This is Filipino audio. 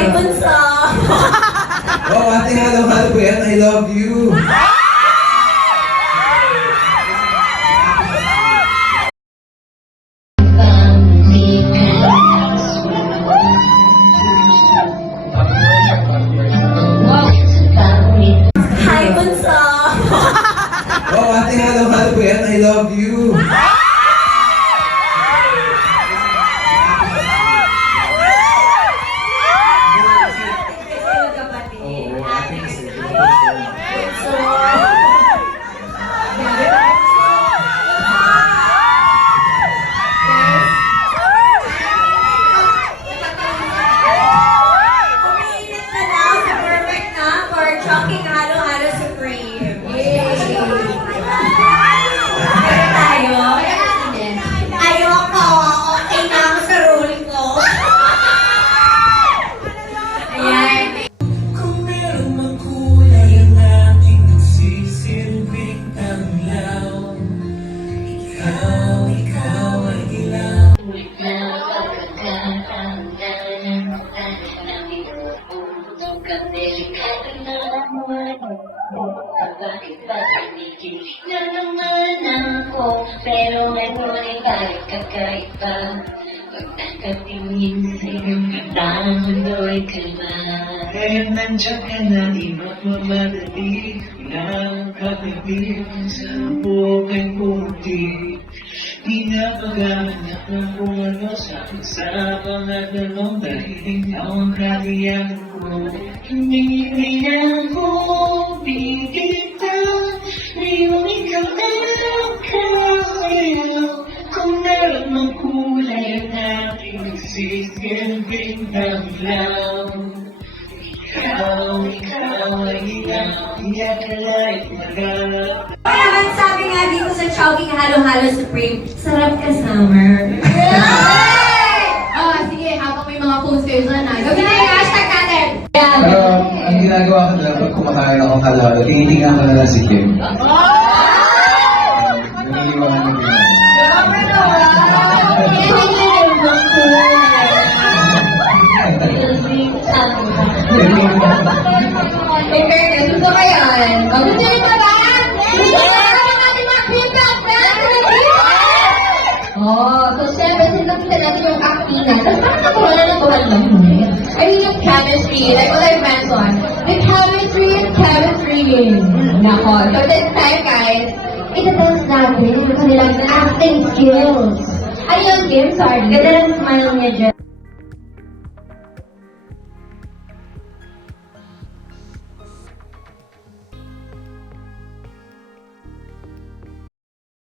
Hi, Bunso! Oh, ate, halo-halo po yan. I love you. Hi, Bunso! Oh, ate, halo-halo po yan. I love you. Pero may morning balik kakaiba Pagkakatingin sa'yo Parang mundo'y kalma Kaya nandiyan ka na Di magmamadali Na ang katabi Sa bukay kunti Pinapagamit ng kung ano Sa mga tanong Dahil ikaw ang kaliyan Hinihingan ko, bibitaw Ngayon ikaw na lang kaya Kung meron mang kulay ang ating nagsisilbing tanglaw ikaw, ikaw ay ikaw, iyak ka la'y magalap. Kaya naman sabi nga dito sa Chowking Halo-Halo Supreme, sarap ka summer. Oh, sige, habang may mga posters na na. Gawin na yung hashtag natin. Um, ang ginagawa ko na pag kumakain ako halo-halo, tinitingnan ko na lang si Kim. Nangiiwanan ko. May fairness, gusto yan. Gusto nyo ba chemistry, like what I mentioned, the chemistry is chemistry. Nako, so this time, guys, itatest natin yung kanilang acting skills. Yung Kim? Sorry. Ganda ng smile niya dyan.